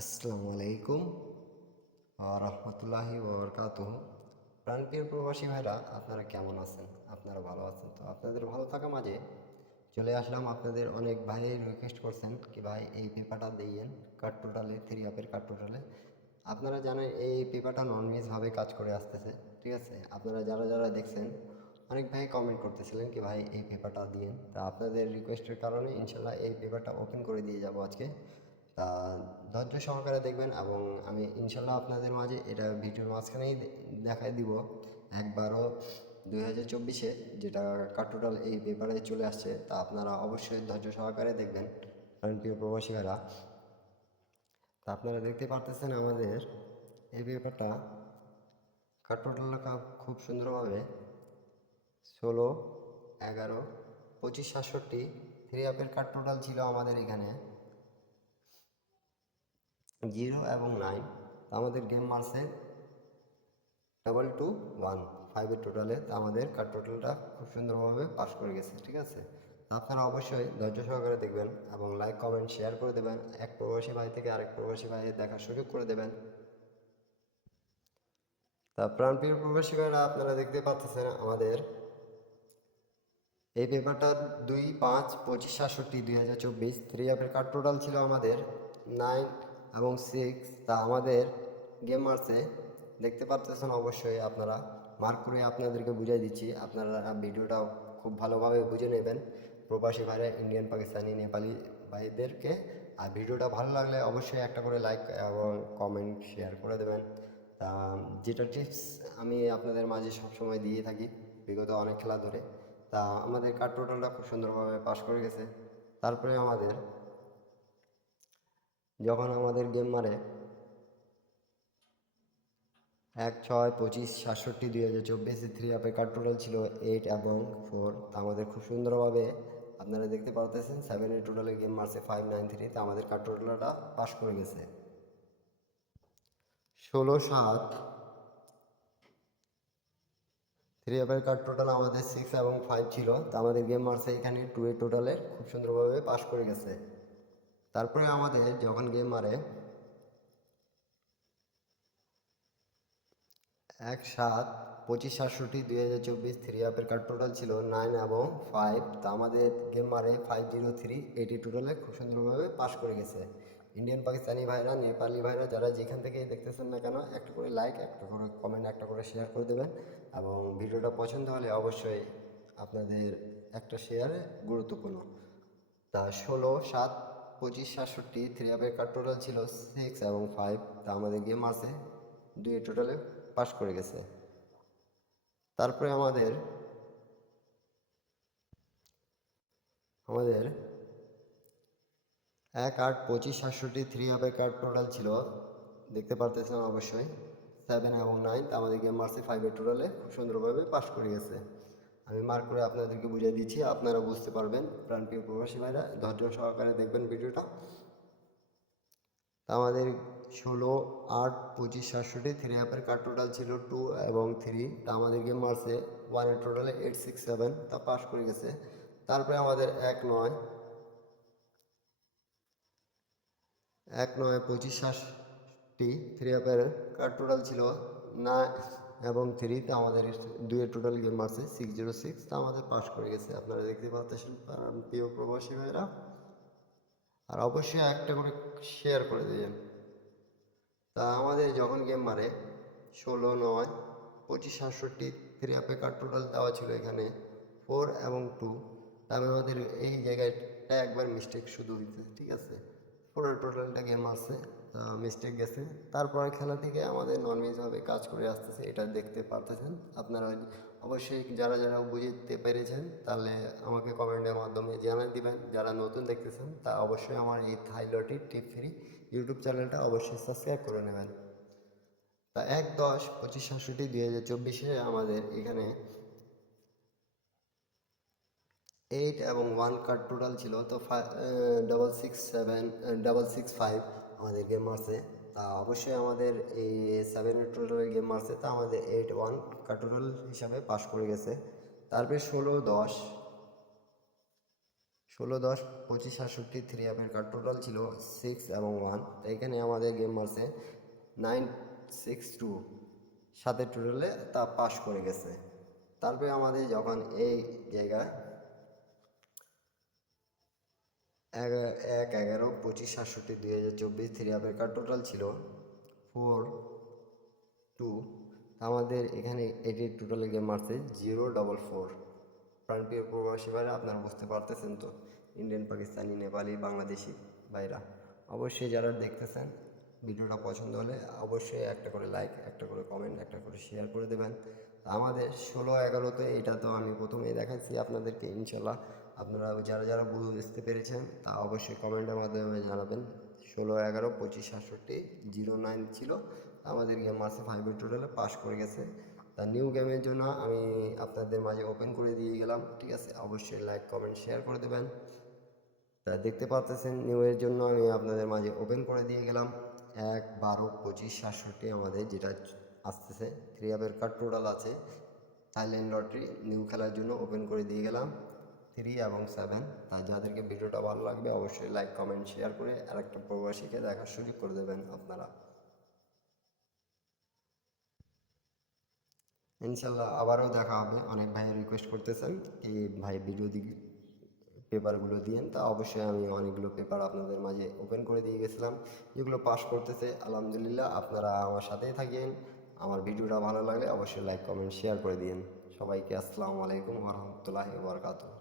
আসসালামু আলাইকুম রহমতুল্লাহি ওবরকাতুহ। প্রাণপ্রিয় প্রবাসী ভাইরা, আপনারা কেমন আছেন? আপনারা ভালো আছেন তো? আপনাদের ভালো থাকা মাঝে চলে আসলাম। আপনাদের অনেক ভাই রিকোয়েস্ট করছেন কি ভাই এই পেপারটা দিয়েন কার্ড টোটালে, থ্রি আপের কার্ড টোটালে। আপনারা জানেন এই পেপারটা ননভেজভাবে কাজ করে আসতেছে, ঠিক আছে? আপনারা যারা যারা দেখছেন, অনেক ভাই কমেন্ট করতেছিলেন কি ভাই এই পেপারটা দিয়েন। তা আপনাদের রিকোয়েস্টের কারণে ইনশাল্লাহ এই পেপারটা ওপেন করে দিয়ে যাব আজকে। তা ধৈর্য সহকারে দেখবেন এবং আমি ইনশাল্লাহ আপনাদের মাঝে এটা ভিডিওর মাঝখানেই দেখাই দিব একবারও 2024-এ যেটা কার্ড এই পেপারে চলে আসছে। তা আপনারা অবশ্যই ধৈর্য সহকারে দেখবেন প্রিয় প্রবাসী ভাইরা। তা আপনারা দেখতে পারতেছেন আমাদের এই পেপারটা কার্ড খুব সুন্দরভাবে 16, 11, 25, 67 থ্রি আপের কার্ড ছিল আমাদের এখানে 0 এবং 9। আমাদের গেম মারছে 2, 2, 1, 5 টোটালে। আমাদের কার্ড টোটালটা খুব সুন্দরভাবে পাস করে গেছে, ঠিক আছে? আপনারা অবশ্যই ধৈর্য সহকারে দেখবেন এবং লাইক কমেন্ট শেয়ার করে দেবেন। এক প্রবাসী ভাই থেকে আরেক প্রবাসী ভাইয়ের দেখার সুযোগ করে দেবেন। তা প্রাণপ্রিয় প্রবাসী ভাইরা, আপনারা দেখতে পাচ্ছেন আমাদের এই পেপারটা 2, 5, 25, 67, 2024 থ্রি আপের কার্ড ছিল আমাদের 9 এবং 6। তা আমাদের গেম মারছে, দেখতে পাচ্ছেন অবশ্যই আপনারা। মার্ক করে আপনাদেরকে বুঝিয়ে দিচ্ছি, আপনারা ভিডিওটা খুব ভালোভাবে বুঝে নেবেন প্রবাসী ভাইরা, ইন্ডিয়ান, পাকিস্তানি, নেপালি ভাইদেরকে। আর ভিডিওটা ভালো লাগলে অবশ্যই একটা করে লাইক এবং কমেন্ট শেয়ার করে দেবেন। তা যেটা টিপস আমি আপনাদের মাঝে সবসময় দিয়ে থাকি বিগত অনেক খেলা ধরে। তা আমাদের কার্ড টোটালটা খুব সুন্দরভাবে পাস করে গেছে। তারপরে আমাদের যখন আমাদের গেম মারে 1, 6, 25, 67, 2024 থ্রি আপের কার্ড ছিল 8 এবং 4। তা আমাদের খুব সুন্দরভাবে আপনারা দেখতে পারতেছেন 7 টোটালে গেম মারছে 5, 9, 3। তা আমাদের কার্ড টোটালটা পাস করে গেছে 16, 7 থ্রি আপের কার্ড আমাদের 6 এবং 5 ছিল। তা আমাদের গেম মারছে এখানে 2 টোটালে খুব সুন্দরভাবে পাস করে গেছে। তারপরে আমাদের যখন গেম মারে 1, 7, 25, 67, 2024 থ্রি আপের কার্ড ছিল 9 এবং 5। তা আমাদের গেম মারে 503 এটি টোটালে খুব সুন্দরভাবে পাস করে গেছে। ইন্ডিয়ান, পাকিস্তানি ভাইরা, নেপালি ভাইরা যারা যেখান থেকেই দেখতেছেন না কেন, একটা করে লাইক, একটা করে কমেন্ট, একটা করে শেয়ার করে দেবেন এবং ভিডিওটা পছন্দ হলে অবশ্যই আপনাদের একটা শেয়ারে গুরুত্বপূর্ণ। তা 16, 7, 25, 67 থ্রি আপের কার্ড ছিল 6 এবং 5। তা আমাদের গেম আছে 2 টোটালে পাস করে গেছে। তারপরে আমাদের আমাদের 1, 8, 25, 67 থ্রি আপের কার্ড ছিল, দেখতে পারতেছেন অবশ্যই 7 এবং 9। আমাদের গেম মারছে 5 টোটালে খুব সুন্দরভাবে পাস করে গেছে। আমি মার্ক করে আপনাদেরকে বুঝিয়ে দিচ্ছি, আপনারা বুঝতে পারবেন। প্রাণপ্রিয় প্রবাসী ভাইরা ধৈর্য সহকারে দেখবেন ভিডিওটা। আমাদের 16, 8, 25, 67 থ্রি আপের কার্ড ছিল 2 এবং 3। তা আমাদের গেম মারছে 1 টোটালে 8, 6, 7। তা পাস করে গেছে। তারপরে আমাদের 1, 9, 25, 67 থ্রি আপের কার্ড ছিল 9 এবং 3। তা আমাদের 2 টোটাল গেম মারছে 606। তা আমাদের পাস করে গেছে। আপনারা দেখতে পাচ্ছেন প্রিয় প্রবাসী ভাইরা। আর অবশ্যই একটা করে শেয়ার করে দিবেন। তা আমাদের যখন গেম মারে 16, 9, 25, 67 থ্রি আপে কার্ড দেওয়া ছিল এখানে 4 এবং 2। তার আমাদের এই জায়গাটা একবার মিস্টেক শুধু হয়েছে, ঠিক আছে? 4 টোটালটা গেম আছে, মিস্টেক গেছে। তারপরে খেলা থেকে আমাদের নর্মালভাবে কাজ করে আসতেছে, এটা দেখতে পারতেছেন আপনারা। অবশ্যই যারা যারা বুঝতে পেরেছেন তাহলে আমাকে কমেন্টের মাধ্যমে জানিয়ে দিবেন। যারা নতুন দেখতেছেন তা অবশ্যই আমার এই থাইলটি টিপ ফ্রি ইউটিউব চ্যানেলটা অবশ্যই সাবস্ক্রাইব করে নেবেন। তা 1, 10, 25, 67, 2024 আমাদের এখানে 8 এবং 1 কার্ড ছিল। তো 6, 7, 6, 5 আমাদের গেম মারছে। তা অবশ্যই আমাদের এই 7 টোটাল গেম মারছে। তা আমাদের 8, 1 কার্ড হিসাবে পাস করে গেছে। তারপরে 16-10-25-67 থ্রি অ্যাপের কার্ড টোটাল ছিল 6 এবং 1। এখানে আমাদের গেম মারছে 962, সাথে টোটালে তা পাস করে গেছে। তারপরে আমাদের যখন এই জায়গায় 1-11-25-67-2024 থ্রি অ্যাপের কার্ড টোটাল ছিল 4-2, আমাদের এখানে এটি টোটাল গেম মারছে 0-4। প্রাণপ্রিয় প্রবাসী ভাইরা, আপনারা বুঝতে পারতেছেন তো, ইন্ডিয়ান, পাকিস্তানি, নেপালি, বাংলাদেশি ভাইরা অবশ্যই যারা দেখতেছেন ভিডিওটা পছন্দ হলে অবশ্যই একটা করে লাইক, একটা করে কমেন্ট, একটা করে শেয়ার করে দেবেন। আমাদের 16-11-তে এটা তো আমি প্রথমেই দেখাচ্ছি আপনাদেরকে। ইনশাল্লাহ আপনারা যারা যারা বুঝতে পেরেছেন তা অবশ্যই কমেন্টের মাধ্যমে জানাবেন। 16-11-25-67-09 ছিল, আমাদের গেম মারছে 5 টোটালে পাস করে গেছে। তা নিউ গেমের জন্য আমি আপনাদের মাঝে ওপেন করে দিয়ে গেলাম, ঠিক আছে? অবশ্যই লাইক, কমেন্ট, শেয়ার করে দেবেন। তা দেখতে পাচ্ছেন নিউ এর জন্য আমি আপনাদের মাঝে ওপেন করে দিয়ে গেলাম 1-12-25-67 আমাদের যেটা আসতেছে থ্রি অ্যাপের কার্ড টোটাল আছে। থাইল্যান্ড লটারি নিউ খেলার জন্য ওপেন করে দিয়ে গেলাম 3 এবং 7। তাই যাদেরকে ভিডিওটা ভালো লাগবে অবশ্যই লাইক, কমেন্ট, শেয়ার করে আরেকটা প্রবাসীকে দেখার সুযোগ করে দেবেন আপনারা। ইনশাল্লাহ আবারও দেখা হবে। অনেক ভাই রিকোয়েস্ট করতেছেন এই ভাই ভিডিও পেপারগুলো দিয়েন, তা অবশ্যই আমি অনেকগুলো পেপার আপনাদের মাঝে ওপেন করে দিয়ে গেছিলাম, যেগুলো পাস করতেছে আলহামদুলিল্লাহ। আপনারা আমার সাথেই থাকেন। আমার ভিডিওটা ভালো লাগলে অবশ্যই লাইক, কমেন্ট, শেয়ার করে দিন। সবাইকে আসসালামু আলাইকুম ওয়া রাহমাতুল্লাহি ওয়া বারাকাতুহু।